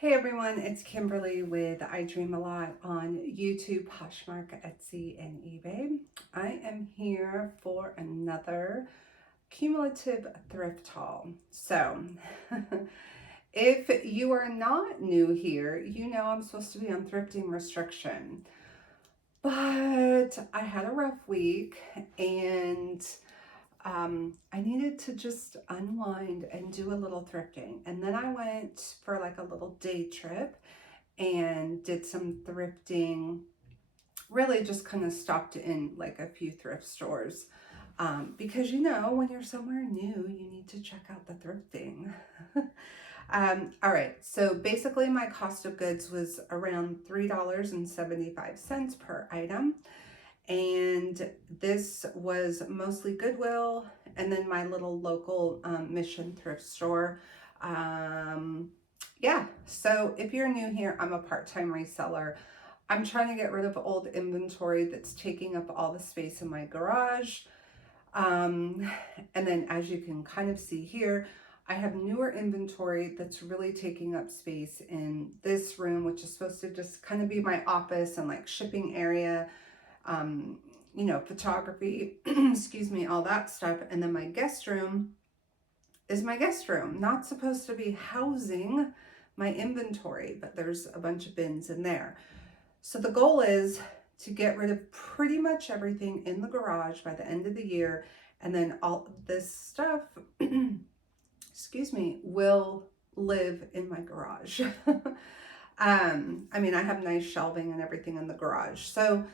Hey everyone, it's Kimberly with I Dream a Lot on YouTube, Poshmark, Etsy, and eBay. I am here for another cumulative thrift haul. So, if you are not new here, you know I'm supposed to be on thrifting restriction. But I had a rough week and I needed to just unwind and do a little thrifting. And then I went for like a little day trip and did some thrifting. Really just kind of stopped in like a few thrift stores. Because you know, when you're somewhere new, you need to check out the thrifting. All right, so basically my cost of goods was around $3.75 per item. And this was mostly Goodwill and then my little local Mission thrift store. Yeah, so if you're new here, I'm a part-time reseller. I'm trying to get rid of old inventory that's taking up all the space in my garage. Um, and then as you can kind of see here, I have newer inventory that's really taking up space in this room, which is supposed to just kind of be my office and like shipping area, um, you know, photography, excuse me, all that stuff. And then my guest room is my guest room, not supposed to be housing my inventory, but there's a bunch of bins in there. So the goal is to get rid of pretty much everything in the garage by the end of the year. And then all this stuff, excuse me, will live in my garage. I mean, I have nice shelving and everything in the garage. So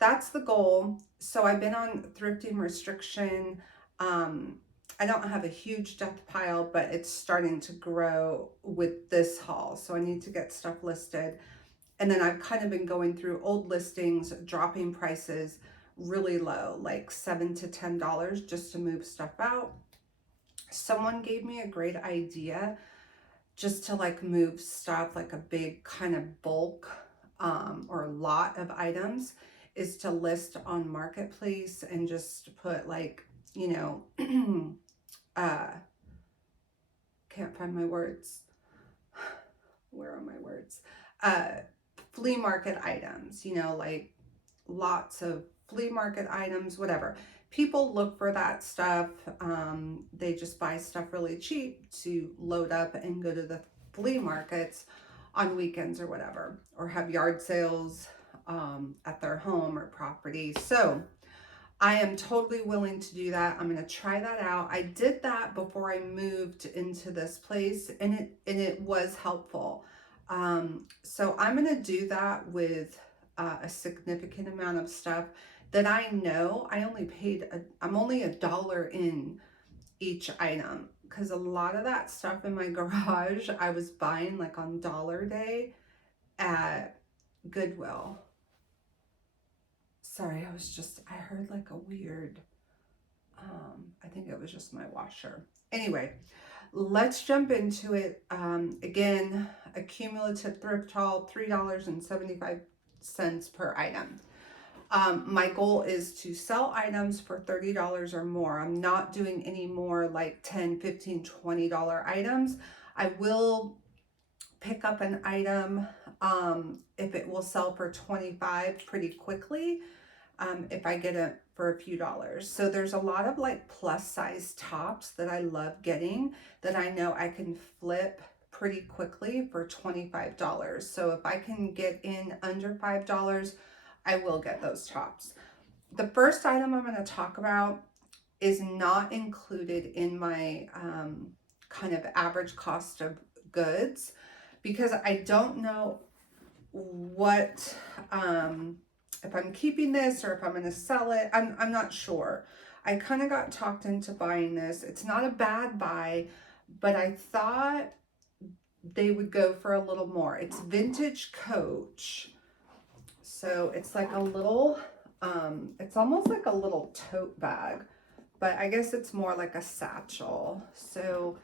that's the goal. So I've been on thrifting restriction. I don't have a huge death pile, but it's starting to grow with this haul. So I need to get stuff listed. And then I've kind of been going through old listings, dropping prices really low, like $7 to $10 just to move stuff out. Someone gave me a great idea just to like move stuff, like a big kind of bulk or lot of items, is to list on Marketplace and just put like, you know, can't find my words. Where are my words? Flea market items, you know, like lots of flea market items, whatever. People look for that stuff. They just buy stuff really cheap to load up and go to the flea markets on weekends or whatever, or have yard sales at their home or property. So I am totally willing to do that. I'm going to try that out. I did that before I moved into this place, and it was helpful. So I'm going to do that with a significant amount of stuff that I know I only paid. I'm only $1 in each item, because a lot of that stuff in my garage I was buying like on Dollar Day at Goodwill. Sorry, I heard like a weird, I think it was just my washer. Anyway, let's jump into it. Again, a cumulative thrift haul, $3.75 per item. My goal is to sell items for $30 or more. I'm not doing any more like $10, $15, $20 items. I will pick up an item if it will sell for $25 pretty quickly, if I get it for a few dollars. So there's a lot of like plus size tops that I love getting that I know I can flip pretty quickly for $25. So if I can get in under $5, I will get those tops. The first item I'm going to talk about is not included in my kind of average cost of goods, because I don't know what, if I'm keeping this or if I'm going to sell it. I'm not sure. I kind of got talked into buying this. It's not a bad buy, but I thought they would go for a little more. It's vintage Coach. So it's like a little, it's almost like a little tote bag, but I guess it's more like a satchel. So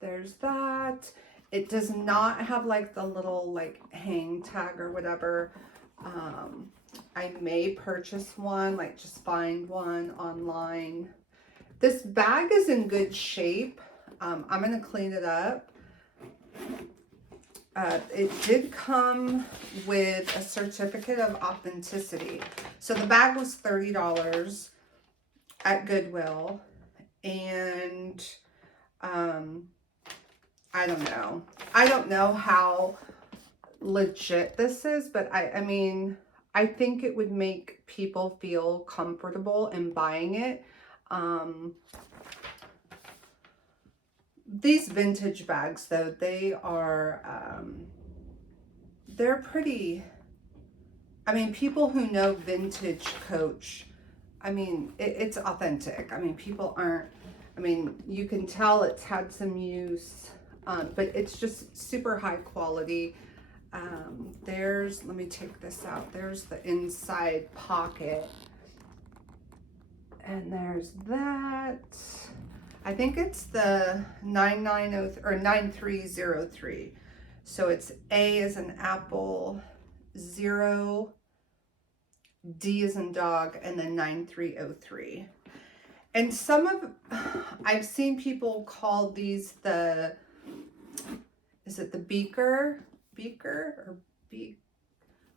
there's that. It does not have like the little like hang tag or whatever. I may purchase one, like just find one online. This bag is in good shape. I'm going to clean it up. It did come with a certificate of authenticity. So the bag was $30 at Goodwill. And I don't know. I don't know how legit this is, but I mean, I think it would make people feel comfortable in buying it. These vintage bags, though, they are, they're pretty, I mean, people who know vintage Coach, I mean, it's authentic. I mean, people aren't, I mean, you can tell it's had some use, but it's just super high quality. Let me take this out. There's the inside pocket. And there's that. I think it's the 9903 or 9303. So it's A as in apple, 0, D as in dog, and then 9303. And I've seen people call these is it the beaker or beak?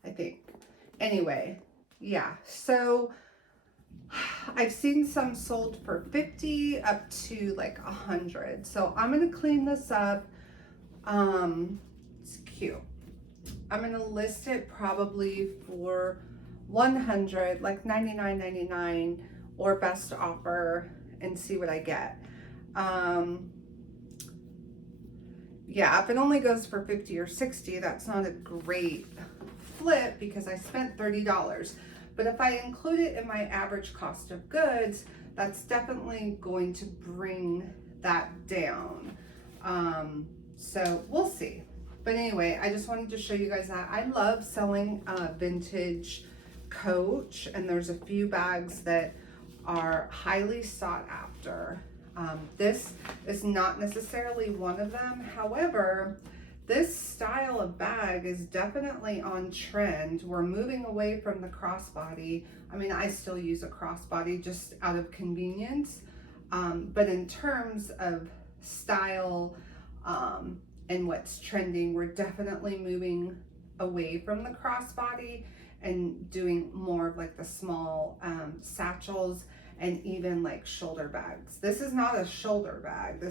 I think. Anyway, yeah. So I've seen some sold for 50 up to like 100. So I'm going to clean this up. It's cute. I'm going to list it probably for 100, like $99.99 or best offer, and see what I get. Yeah, if it only goes for 50 or 60, that's not a great flip because I spent $30. But if I include it in my average cost of goods, that's definitely going to bring that down. So we'll see. But anyway, I just wanted to show you guys that. I love selling vintage Coach, and there's a few bags that are highly sought after. This is not necessarily one of them. However, this style of bag is definitely on trend. We're moving away from the crossbody. I mean, I still use a crossbody just out of convenience. But in terms of style and what's trending, we're definitely moving away from the crossbody and doing more of like the small satchels and even like shoulder bags. This is not a shoulder bag.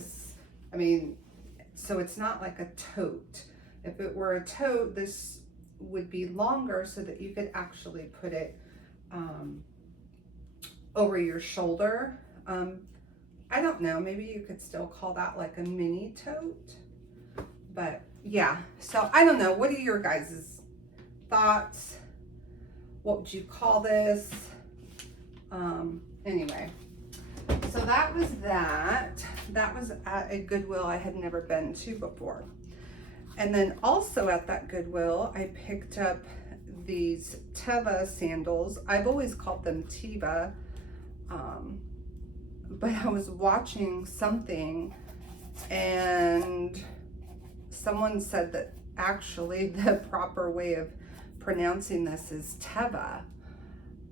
So it's not like a tote. If it were a tote, this would be longer so that you could actually put it over your shoulder. I don't know, maybe you could still call that like a mini tote. But yeah, so I don't know. What are your guys' thoughts? What would you call this? Anyway, so that was that. That was at a Goodwill I had never been to before. And then also at that Goodwill, I picked up these Teva sandals. I've always called them Teva, but I was watching something and someone said that actually the proper way of pronouncing this is Teva,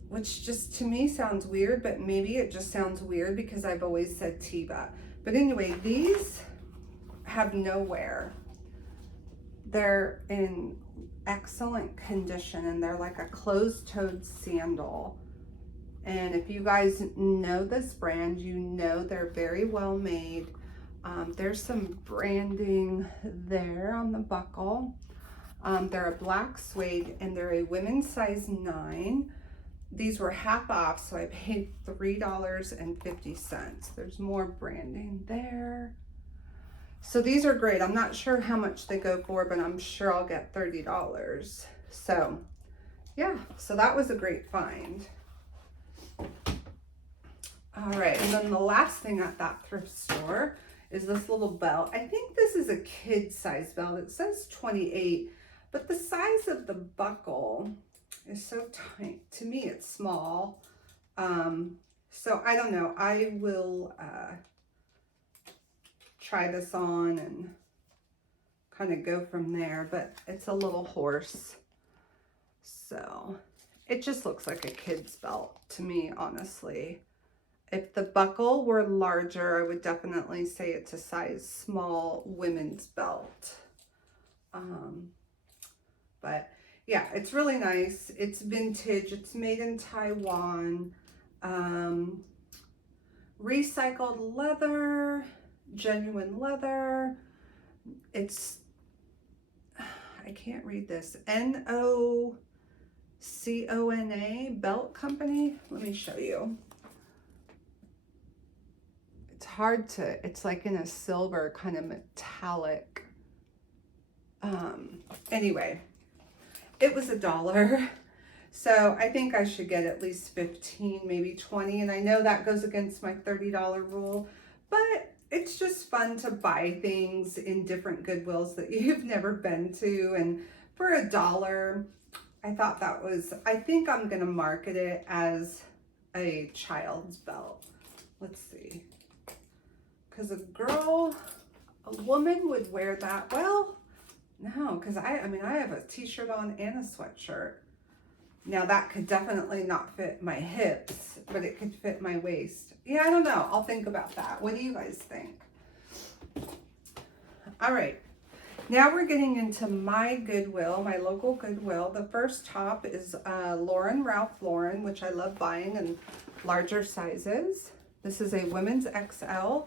which just to me sounds weird, but maybe it just sounds weird because I've always said Teva. But anyway, these have no wear. They're in excellent condition and they're like a closed-toed sandal. And if you guys know this brand, you know they're very well made. There's some branding there on the buckle. They're a black suede and they're a women's size 9. These were half off, so I paid $3.50. There's more branding there. So these are great. I'm not sure how much they go for, but I'm sure I'll get $30. So yeah, so that was a great find. All right, and then the last thing at that thrift store is this little belt. I think this is a kid size belt. It says 28, but the size of the buckle is so tiny. To me, it's small. So I don't know. I will try this on and kind of go from there, but it's a little horse. So it just looks like a kid's belt to me, honestly. If the buckle were larger, I would definitely say it's a size small women's belt. But yeah, it's really nice. It's vintage. It's made in Taiwan. Recycled leather, genuine leather. It's, I can't read this, Nocona Belt Company. Let me show you. It's hard to, it's like in a silver kind of metallic. Anyway, it was $1. So I think I should get at least 15, maybe 20. And I know that goes against my $30 rule, but it's just fun to buy things in different Goodwills that you've never been to. And for $1, I thought that was, I think I'm going to market it as a child's belt. Let's see. Because a woman would wear that. Well, no, because I mean, I have a t-shirt on and a sweatshirt. Now that could definitely not fit my hips, but it could fit my waist. Yeah, I don't know. I'll think about that. What do you guys think? All right. Now we're getting into my Goodwill, my local Goodwill. The first top is Ralph Lauren, which I love buying in larger sizes. This is a women's XL,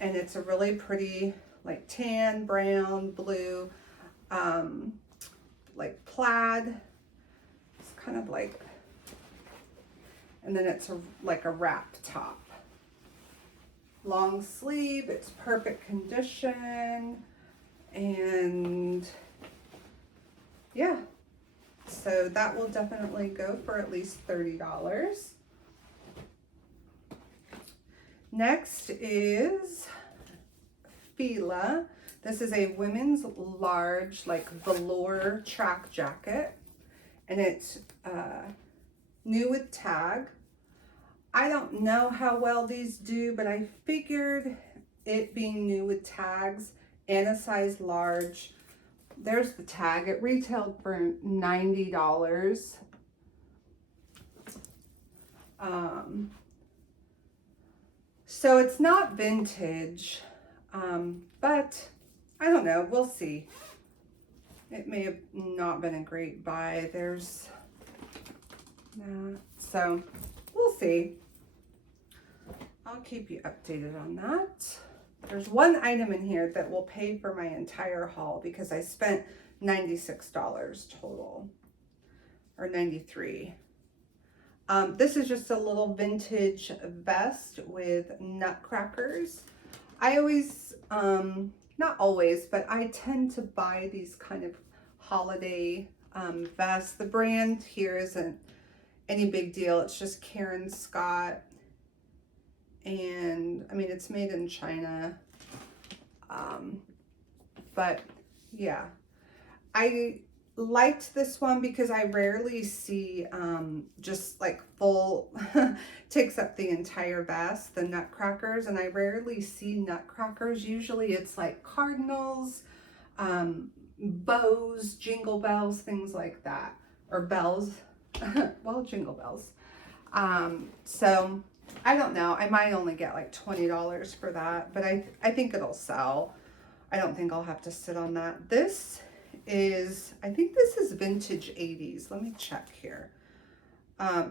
and it's a really pretty, like tan, brown, blue, like plaid. It's kind of like, and then it's like a wrap top. Long sleeve, it's perfect condition. And yeah, so that will definitely go for at least $30. Next is Fila. This is a women's large, like velour track jacket, and it's new with tag. I don't know how well these do, but I figured it being new with tags and a size large, there's the tag. It retailed for $90. So it's not vintage, but I don't know. We'll see. It may have not been a great buy. There's that. So we'll see. I'll keep you updated on that. There's one item in here that will pay for my entire haul because I spent $96 total, or $93. This is just a little vintage vest with nutcrackers. I always, not always, but I tend to buy these kind of holiday vests. The brand here isn't any big deal. It's just Karen Scott. And I mean, it's made in China. But yeah, I liked this one because I rarely see just like full takes up the entire vest, the nutcrackers, and I rarely see nutcrackers. Usually it's like cardinals, bows, jingle bells, things like that, or bells. Well, jingle bells. So I don't know. I might only get like $20 for that, but I think it'll sell. I don't think I'll have to sit on that. This is, I think this is vintage 80s. Let me check here.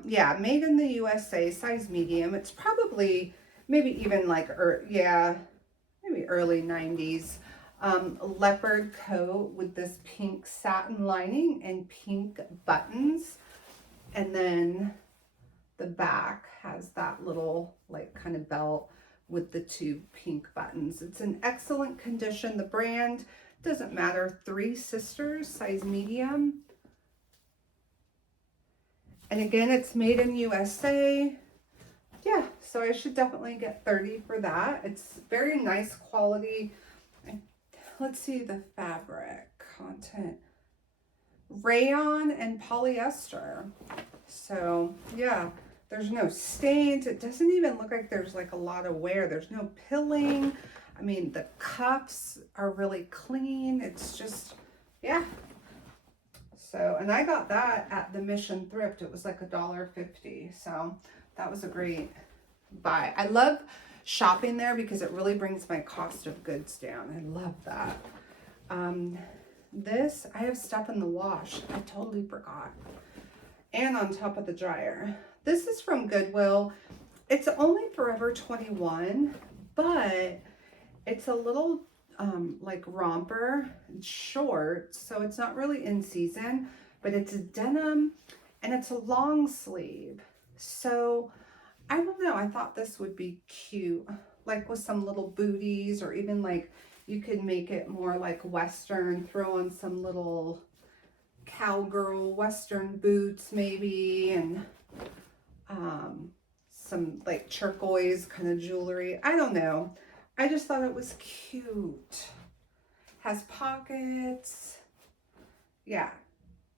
Yeah, made in the USA, size medium. It's probably maybe even like, maybe early 90s. Leopard coat with this pink satin lining and pink buttons. And then the back has that little like kind of belt with the two pink buttons. It's in excellent condition. The brand doesn't matter. Three Sisters, size medium. And again, it's made in USA. Yeah, so I should definitely get $30 for that. It's very nice quality. Let's see the fabric content. Rayon and polyester. So yeah, there's no stains. It doesn't even look like there's like a lot of wear. There's no pilling. I mean, the cuffs are really clean. It's just, yeah. So, and I got that at the Mission Thrift. It was like $1.50. So that was a great buy. I love shopping there because it really brings my cost of goods down. I love that. this, I have stuff in the wash. I totally forgot. And on top of the dryer. This is from Goodwill. It's only Forever 21, but it's a little like romper. It's short, so it's not really in season, but it's a denim and it's a long sleeve. So I don't know, I thought this would be cute, like with some little booties, or even like you could make it more like Western, throw on some little cowgirl Western boots maybe, and some like turquoise kind of jewelry. I don't know. I just thought it was cute. Has pockets. Yeah,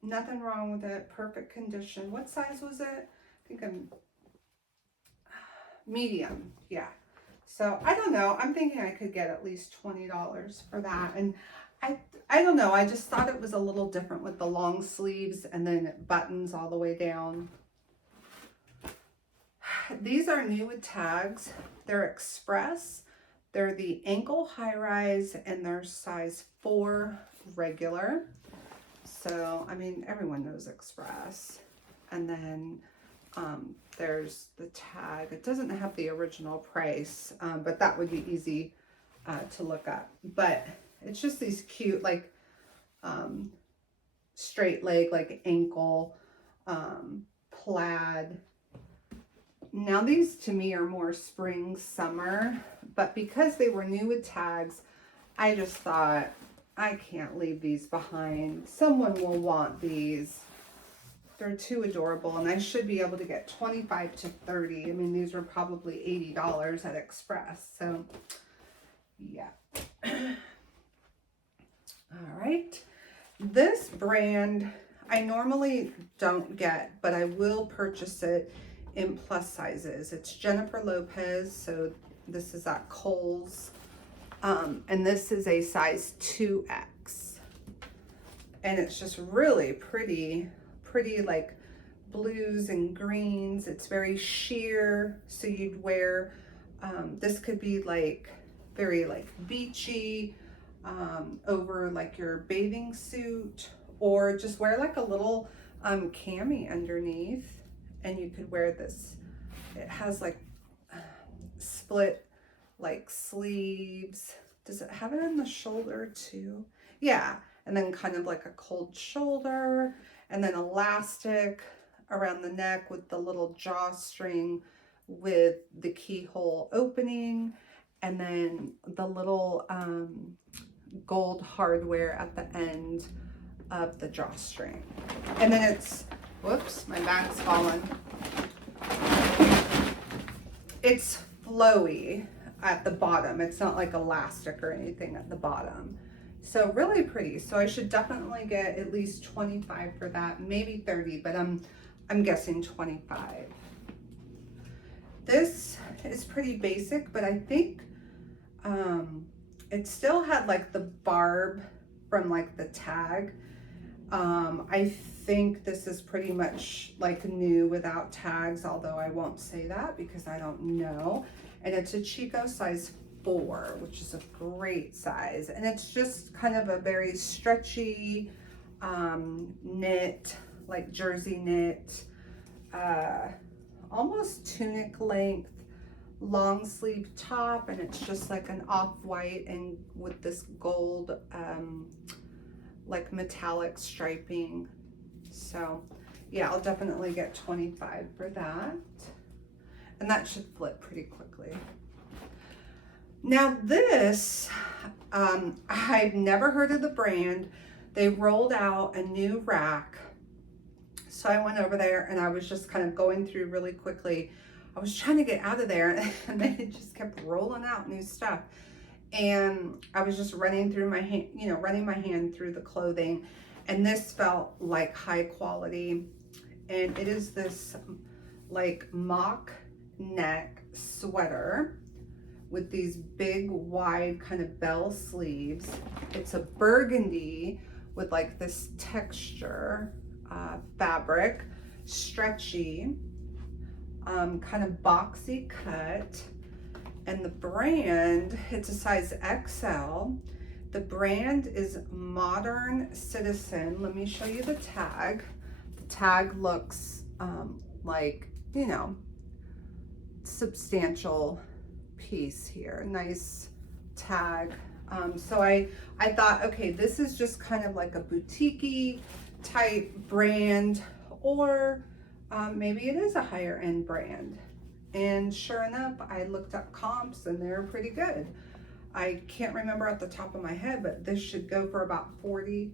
nothing wrong with it. Perfect condition. What size was it? I think I'm medium. Yeah. So I don't know. I'm thinking I could get at least $20 for that. And I don't know. I just thought it was a little different with the long sleeves and then it buttons all the way down. These are new with tags. They're express. They're the ankle high rise and they're size 4 regular. So, I mean, everyone knows express. And then there's the tag. It doesn't have the original price, but that would be easy to look up. But it's just these cute, like, straight leg, like ankle, plaid. Now these to me are more spring, summer, but because they were new with tags, I just thought, I can't leave these behind. Someone will want these. They're too adorable, and I should be able to get 25 to 30. I mean, these were probably $80 at Express, so yeah. All right. This brand, I normally don't get, but I will purchase it in plus sizes. It's Jennifer Lopez, so this is at Kohl's, and this is a size 2X, and it's just really pretty like blues and greens. It's very sheer, so you'd wear this could be like very like beachy over like your bathing suit, or just wear like a little cami underneath, and you could wear this. It has like split like sleeves. Does it have it on the shoulder too? Yeah, and then kind of like a cold shoulder, and then elastic around the neck with the little drawstring with the keyhole opening, and then the little gold hardware at the end of the drawstring. And then it's, whoops, my bag's fallen. It's flowy at the bottom. It's not like elastic or anything at the bottom. So really pretty. So I should definitely get at least 25 for that, maybe 30, but I'm guessing 25. This is pretty basic, but I think it still had like the barb from like the tag. I think this is pretty much like new without tags, although I won't say that because I don't know. And it's a Chico size 4, which is a great size. And it's just kind of a very stretchy knit, like jersey knit, almost tunic length, long sleeve top. And it's just like an off-white and with this gold, like metallic striping. So yeah, I'll definitely get 25 for that. And that should flip pretty quickly. Now this, I've never heard of the brand. They rolled out a new rack. So I went over there and I was just kind of going through really quickly. I was trying to get out of there and they just kept rolling out new stuff. And I was just running through my hand, running my hand through the clothing. And this felt like high quality. And it is this like mock neck sweater with these big wide kind of bell sleeves. It's a burgundy with like this texture fabric, stretchy, kind of boxy cut. And the brand, it's a size XL. The brand is Modern Citizen. Let me show you the tag. The tag looks like, you know, substantial piece here. Nice tag. So I thought, okay, this is just kind of like a boutique-y type brand, or maybe it is a higher end brand. And sure enough, I looked up comps and they're pretty good. I can't remember at the top of my head, but this should go for about $40.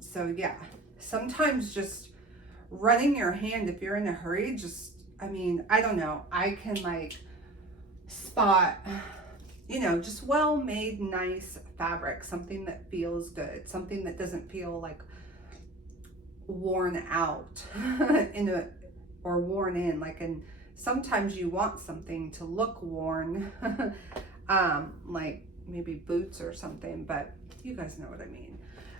So yeah, sometimes just running your hand, if you're in a hurry, just, I mean, I don't know, I can like spot, you know, just well-made, nice fabric, something that feels good, something that doesn't feel like worn out or worn in, like, and sometimes you want something to look worn, like maybe boots or something, but you guys know what I mean.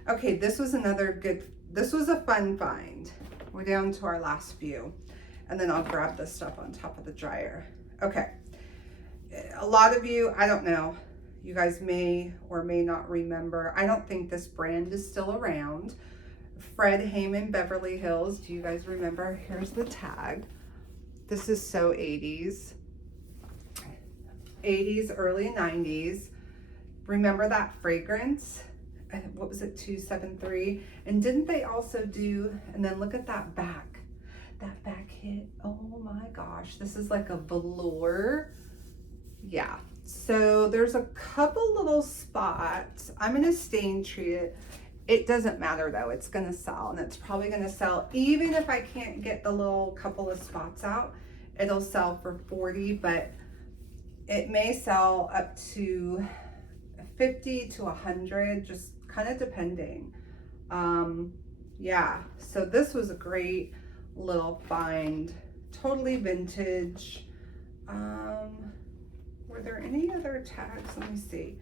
Okay, this was a fun find. We're down to our last few, and then I'll grab this stuff on top of the dryer. Okay, a lot of you, I don't know, you guys may or may not remember, I don't think this brand is still around. Fred Heyman Beverly Hills, do you guys remember? Here's the tag. This is so 80s, early 90s. Remember that fragrance? What was it, 273? And didn't they also do, and then look at that back hit. Oh my gosh, this is like a velour. Yeah, so there's a couple little spots. I'm gonna stain treat it. It doesn't matter though, it's gonna sell, and it's probably gonna sell, even if I can't get the little couple of spots out, it'll sell for 40, but it may sell up to 50 to 100, just kind of depending. Yeah, so this was a great little find, totally vintage. Were there any other tags? Let me see.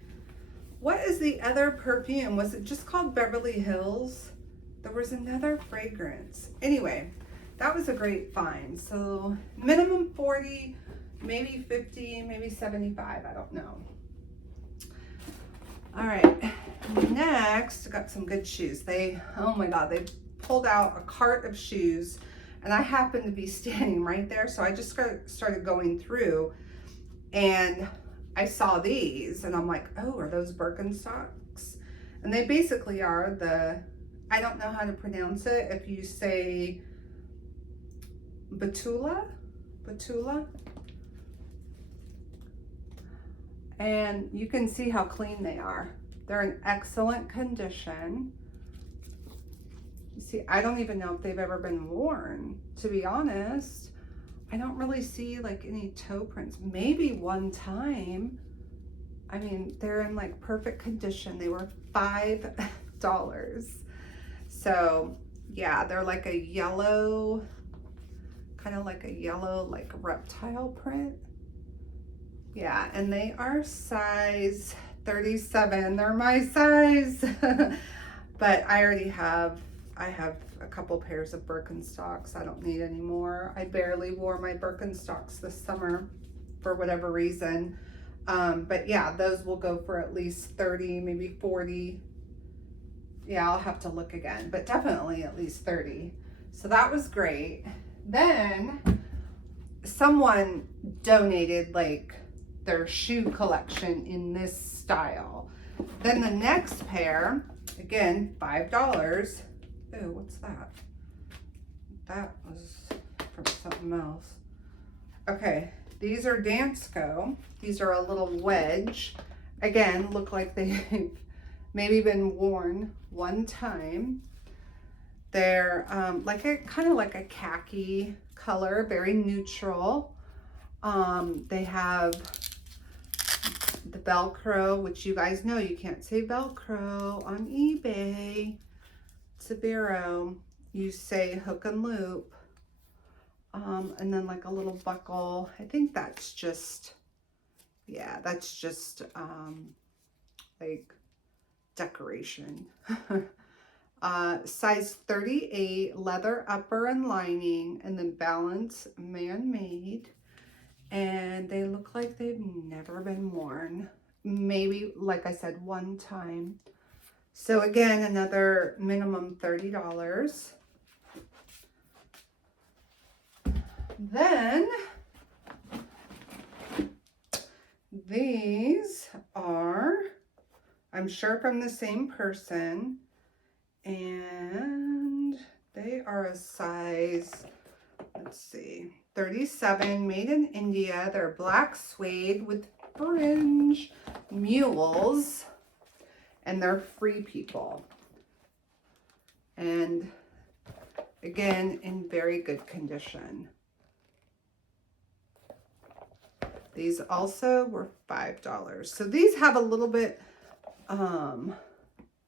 What is the other perfume? Was it just called Beverly Hills? There was another fragrance. Anyway, that was a great find. So minimum 40, maybe 50, maybe 75, I don't know. All right, next, I got some good shoes. Oh my God, they pulled out a cart of shoes, and I happened to be standing right there, so I just started going through, and I saw these, and I'm like, oh, are those Birkenstocks? And they basically are I don't know how to pronounce it. If you say Batula, and you can see how clean they are. They're in excellent condition. You see, I don't even know if they've ever been worn, to be honest. I don't really see like any toe prints. Maybe one time. I mean, they're in like perfect condition. They were $5. So yeah, they're like a yellow, kind of like a yellow, like reptile print. Yeah, and they are size 37. They're my size. But I have a couple pairs of Birkenstocks. I don't need any more. I barely wore my Birkenstocks this summer for whatever reason. But yeah, those will go for at least 30, maybe 40. Yeah, I'll have to look again, but definitely at least 30. So that was great. Then someone donated like their shoe collection in this style. Then the next pair, again, $5. Ooh, what's that? That was from something else. Okay, these are Dansko. These are a little wedge. Again, look like they've maybe been worn one time. They're like a kind of like a khaki color, very neutral. They have the Velcro, which you guys know you can't say Velcro on eBay. It's a Vero. You say hook and loop. And then like a little buckle. I think that's just, yeah, that's just like decoration. Size 38, leather upper and lining, and then balance man-made. And they look like they've never been worn. maybe, like I said, one time. So again, another minimum $30. Then these are, I'm sure, from the same person, and they are a size, let's see, 37, made in India. They're black suede with fringe mules, and they're Free People. And again, in very good condition. These also were $5. So these have a little bit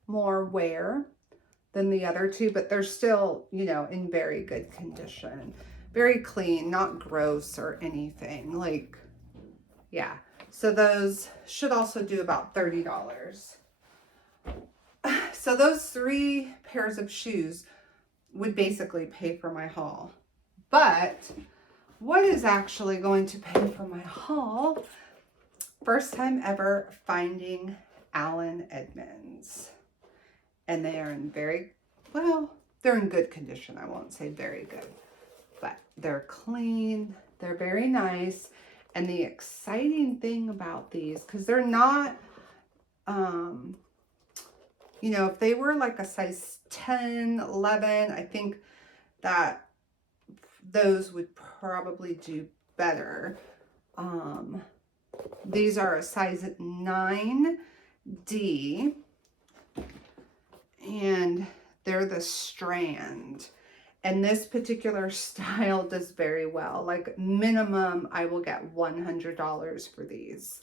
more wear than the other two, but they're still, you know, in very good condition. Very clean, not gross or anything. Like, yeah. So those should also do about $30. So those 3 pairs of shoes would basically pay for my haul. But what is actually going to pay for my haul? First time ever finding Allen Edmonds. And they are in very, well, they're in good condition. I won't say very good, but they're clean. They're very nice. And the exciting thing about these, because they're not, you know, if they were like a size 10, 11, I think that those would probably do better. These are a size 9D, and they're the strand. And this particular style does very well. Like minimum, I will get $100 for these,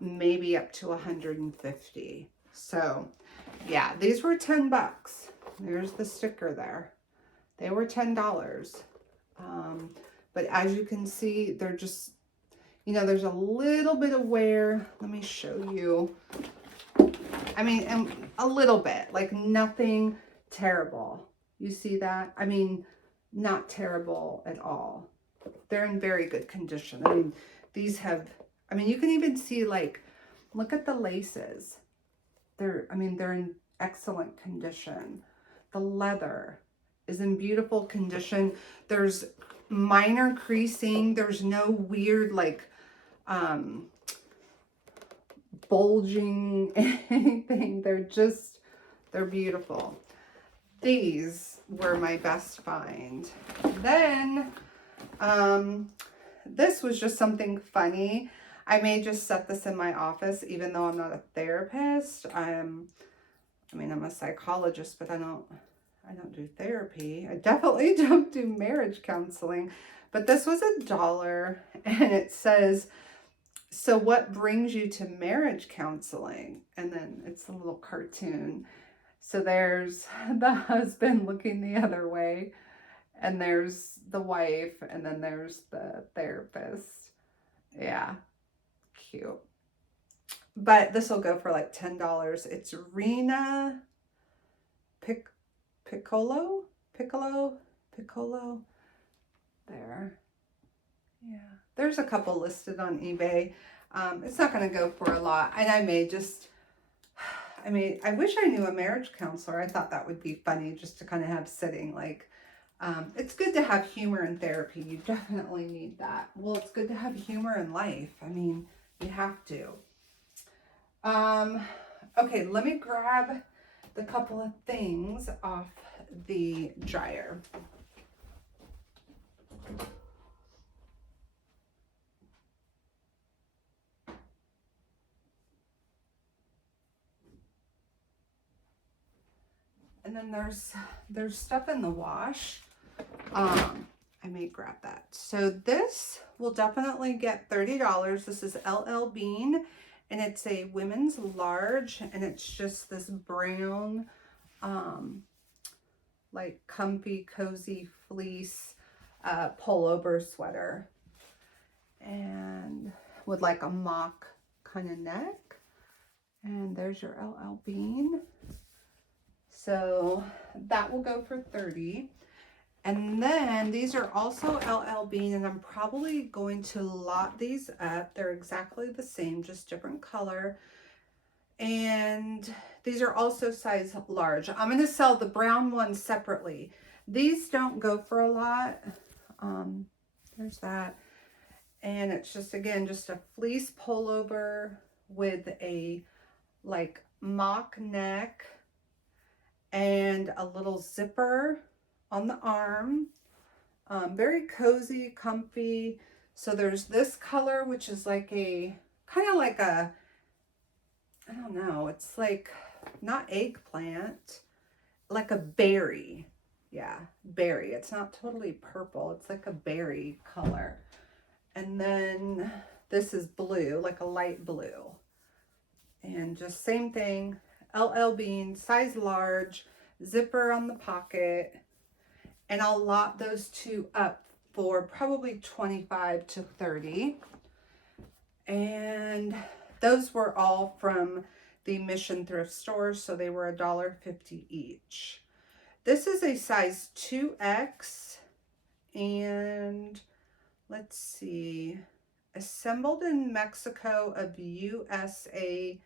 maybe up to $150. So yeah, these were 10 bucks. There's the sticker there. They were $10. But as you can see, they're just, you know, there's a little bit of wear. Let me show you. I mean, and a little bit, like nothing terrible. You see that? I mean, not terrible at all. They're in very good condition. I mean, these have, I mean, you can even see, like, look at the laces. They're, I mean, they're in excellent condition. The leather is in beautiful condition. There's minor creasing. There's no weird, like, bulging anything. They're beautiful. These were my best find. Then, this was just something funny. I may just set this in my office, even though I'm not a therapist. I mean, I'm a psychologist, but I don't do therapy. I definitely don't do marriage counseling. But this was $1, and it says, "So what brings you to marriage counseling?" And then it's a little cartoon. So there's the husband looking the other way, and there's the wife, and then there's the therapist. Yeah, cute. But this will go for like $10. It's Rena Piccolo. There. Yeah. There's a couple listed on eBay. It's not going to go for a lot. And I may just, I mean, I wish I knew a marriage counselor. I thought that would be funny just to kind of have sitting, like, it's good to have humor in therapy. You definitely need that. Well, it's good to have humor in life. I mean, you have to. Okay, let me grab the couple of things off the dryer. And then there's stuff in the wash. I may grab that. So this will definitely get $30. This is LL Bean, and it's a women's large, and it's just this brown, like comfy, cozy fleece pullover sweater, and with like a mock kind of neck. And there's your LL Bean. So that will go for $30. And then these are also LL Bean, and I'm probably going to lot these up. They're exactly the same, just different color. And these are also size large. I'm going to sell the brown ones separately. These don't go for a lot. There's that. And it's just, again, just a fleece pullover with a like mock neck and a little zipper on the arm. Very cozy, comfy. So there's this color, which is like a, kind of like a, I don't know, it's like not eggplant, like a berry. Yeah, berry. It's not totally purple. It's like a berry color. And then this is blue, like a light blue. And just same thing, LL Bean, size large, zipper on the pocket. And I'll lot those two up for probably 25 to 30. And those were all from the Mission Thrift Store, so they were $1.50 each. This is a size 2X, and let's see, assembled in Mexico of USA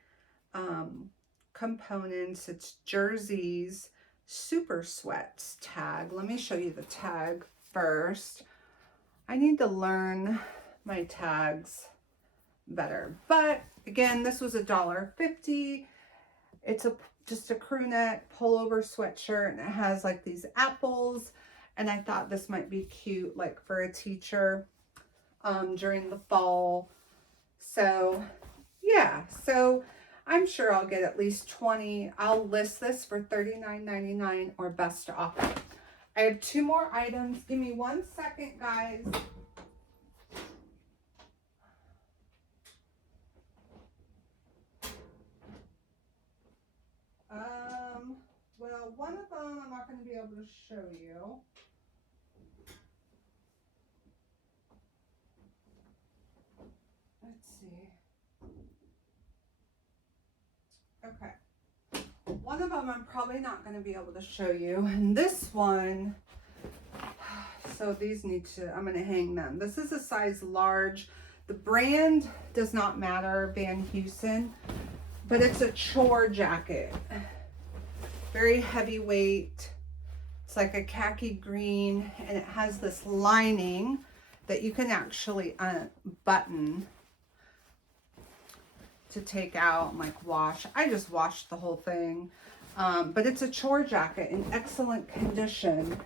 components. It's jerseys, super sweats tag. Let me show you the tag first. I need to learn my tags better, but again, this was $1.50. It's just a crew neck pullover sweatshirt, and it has like these apples, and I thought this might be cute like for a teacher during the fall. So yeah, so I'm sure I'll get at least 20. I'll list this for $39.99 or best offer. I have 2 more items. Give me 1 second, guys. Well, one of them I'm not going to be able to show you. Let's see. Okay. One of them I'm probably not going to be able to show you. And this one, so these need to, I'm going to hang them. This is a size large. The brand does not matter, Van Heusen, but it's a chore jacket. Very heavyweight. It's like a khaki green, and it has this lining that you can actually button to take out and like wash. I just washed the whole thing. But it's a chore jacket in excellent condition.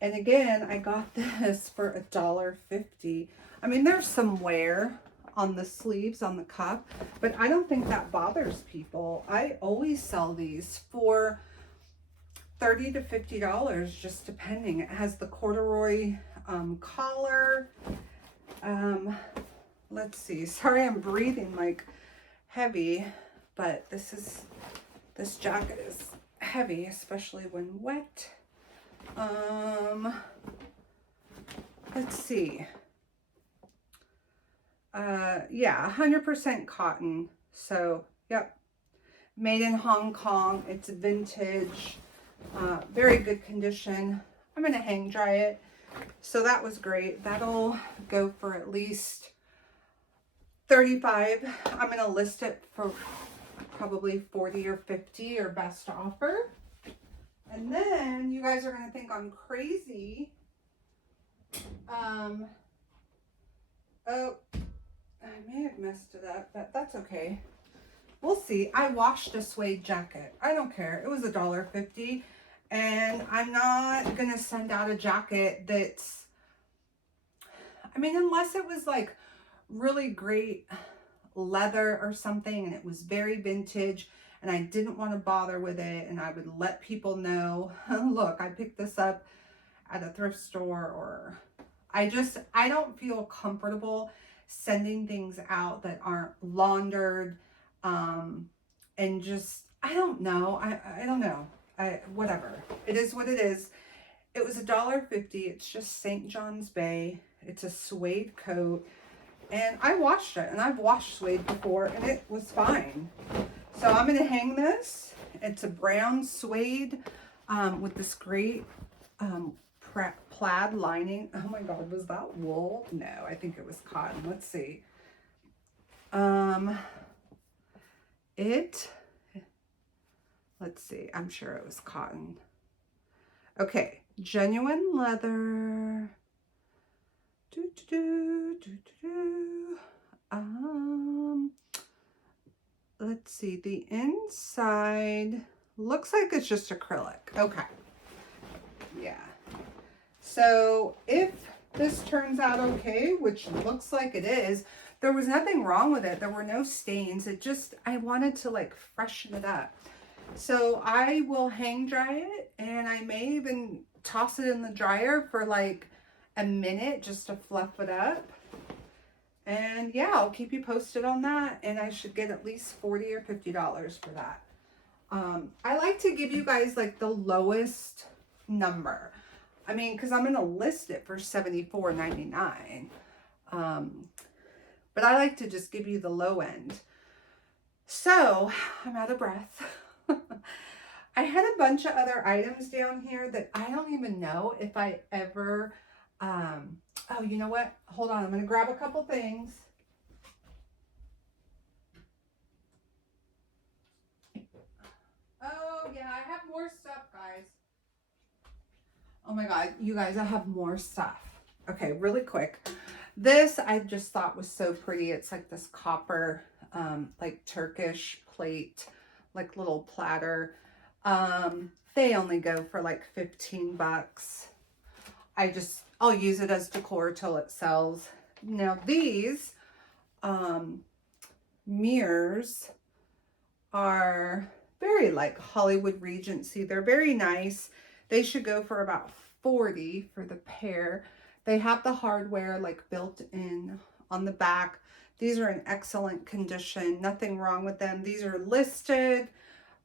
And again, I got this for $1.50. I mean, there's some wear on the sleeves, on the cuff, but I don't think that bothers people. I always sell these for $30 to $50, just depending. It has the corduroy collar. Let's see. Sorry, I'm breathing like heavy, but this jacket is heavy, especially when wet. Let's see. Yeah, 100% cotton. So, yep. Made in Hong Kong. It's vintage. Very good condition. I'm going to hang dry it. So that was great. That'll go for at least $35. I'm going to list it for probably $40 or $50 or best offer. And then you guys are going to think I'm crazy. Oh, I may have messed it up, but that's okay. We'll see. I washed a suede jacket. I don't care. It was $1.50. And I'm not going to send out a jacket that's, I mean, unless it was like really great leather or something and it was very vintage and I didn't want to bother with it, and I would let people know, look, I picked this up at a thrift store, or I don't feel comfortable sending things out that aren't laundered, and just, I don't know. I don't know. Whatever. It is what it is. It was $1.50. It's just St. John's Bay. It's a suede coat. And I washed it. And I've washed suede before, and it was fine. So I'm going to hang this. It's a brown suede with this great plaid lining. Oh my God, was that wool? No, I think it was cotton. Let's see. Let's see. I'm sure it was cotton. Okay, genuine leather. Let's see. The inside looks like it's just acrylic. Okay. Yeah. So if this turns out okay, which looks like it is, there was nothing wrong with it. There were no stains. It just, I wanted to like freshen it up. So I will hang dry it, and I may even toss it in the dryer for like a minute just to fluff it up. And yeah, I'll keep you posted on that. And I should get at least $40 or $50 for that. I like to give you guys like the lowest number. I mean, because I'm going to list it for $74.99. But I like to just give you the low end. So I'm out of breath. I had a bunch of other items down here that I don't even know if I ever, oh, you know what? Hold on. I'm going to grab a couple things. Oh, yeah, I have more stuff, guys. Oh my God, you guys, I have more stuff. Okay, really quick. This I just thought was so pretty. It's like this copper, like Turkish plate, like little platter. They only go for like 15 bucks. I'll use it as decor till it sells. Now these, mirrors are very like Hollywood Regency. They're very nice. They should go for about 40 for the pair. They have the hardware like built in on the back. These are in excellent condition. Nothing wrong with them. These are listed.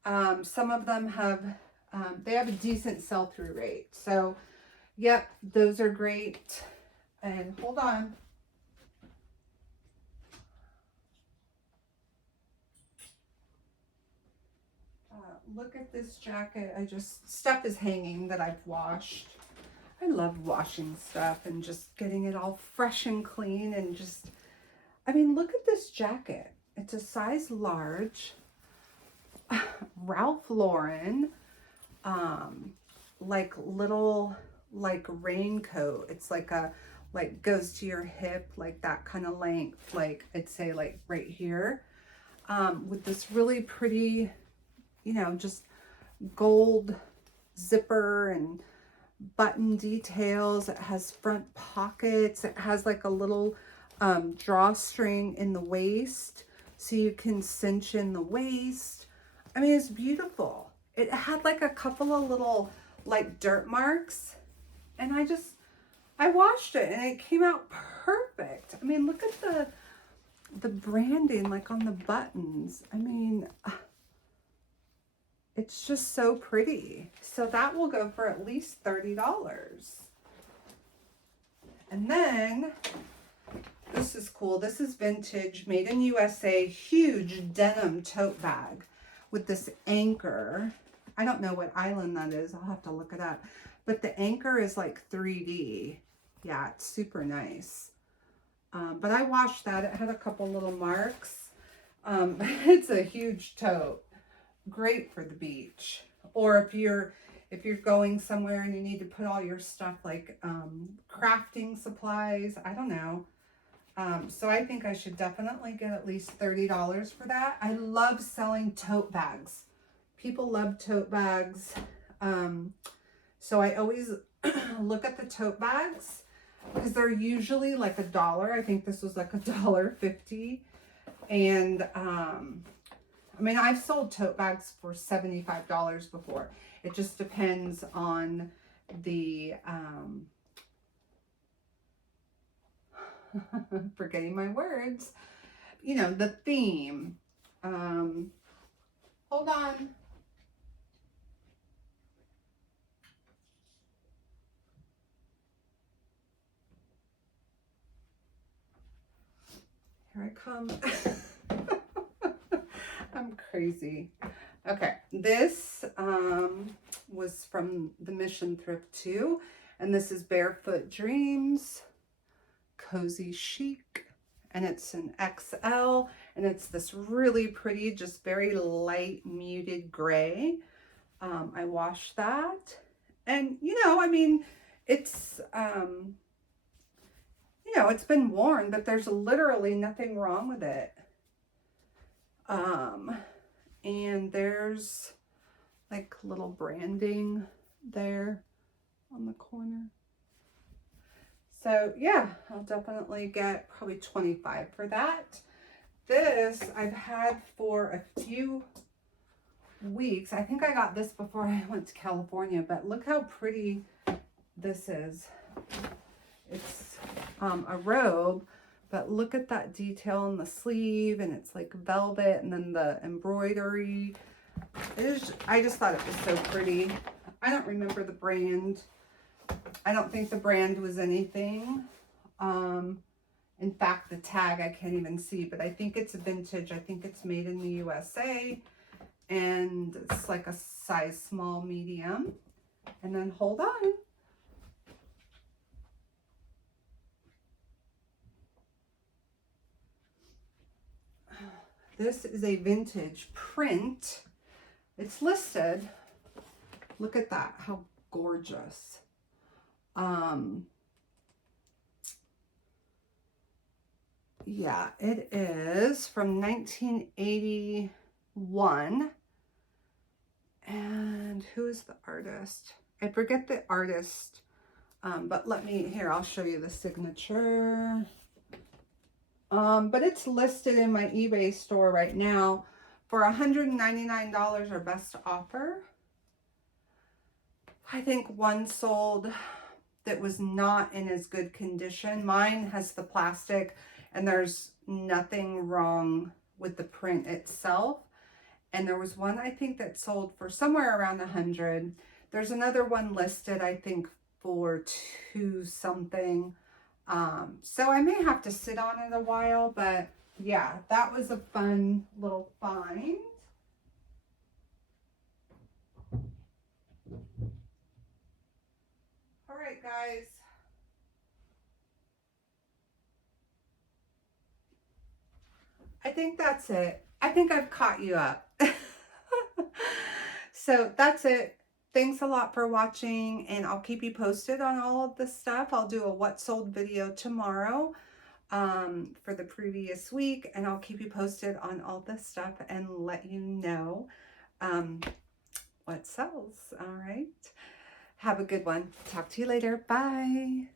Some of them have, they have a decent sell-through rate. So, yep, those are great. And hold on. Look at this jacket. Stuff is hanging that I've washed. I love washing stuff and just getting it all fresh and clean and just, I mean, look at this jacket. It's a size large. Ralph Lauren, like little, like raincoat. It's like goes to your hip, like that kind of length, like I'd say like right here, with this really pretty, you know, just gold zipper and button details. It has front pockets. It has like a little drawstring in the waist so you can cinch in the waist. I mean, it's beautiful. It had like a couple of little like dirt marks, and I washed it and it came out perfect. I mean, look at the branding like on the buttons. I mean, it's just so pretty. So that will go for at least $30. And then this is cool. This is vintage, made in USA, huge denim tote bag with this anchor. I don't know what island that is. I'll have to look it up. But the anchor is like 3D. Yeah, it's super nice. But I washed that. It had a couple little marks. It's a huge tote. Great for the beach. Or if you're going somewhere and you need to put all your stuff like crafting supplies, I don't know. So I think I should definitely get at least $30 for that. I love selling tote bags. People love tote bags. So I always look at the tote bags because they're usually like $1. I think this was like $1.50. And I mean, I've sold tote bags for $75 before. It just depends on the, forgetting my words, you know, the theme. Hold on. Here I come. I'm crazy. Okay, this was from the Mission Thrift too, And this is Barefoot Dreams, Cozy Chic. And it's an XL. And it's this really pretty, just very light, muted gray. I washed that. And, you know, I mean, it's, you know, it's been worn, but there's literally nothing wrong with it. And there's like little branding there on the corner. So yeah, I'll definitely get probably 25 for that. This I've had for a few weeks. I think I got this before I went to California, but look how pretty this is. It's a robe, but look at that detail on the sleeve, and it's like velvet, and then the embroidery. I just thought it was so pretty. I don't remember the brand. I don't think the brand was anything. In fact, the tag I can't even see, but I think it's vintage. I think it's made in the USA, and it's like a size small, medium. And then hold on. This is a vintage print. It's listed. Look at that, how gorgeous. Yeah, it is from 1981. And who is the artist? I forget the artist, but here, I'll show you the signature. But it's listed in my eBay store right now for $199 or best offer. I think one sold that was not in as good condition. Mine has the plastic, and there's nothing wrong with the print itself. And there was one, I think, that sold for somewhere around 100. There's another one listed, I think, for 2 something. So I may have to sit on it a while, but yeah, that was a fun little find. All right, guys. I think that's it. I think I've caught you up. So that's it. Thanks a lot for watching, and I'll keep you posted on all of this stuff. I'll do a what sold video tomorrow for the previous week, and I'll keep you posted on all this stuff and let you know what sells. All right. Have a good one. Talk to you later. Bye.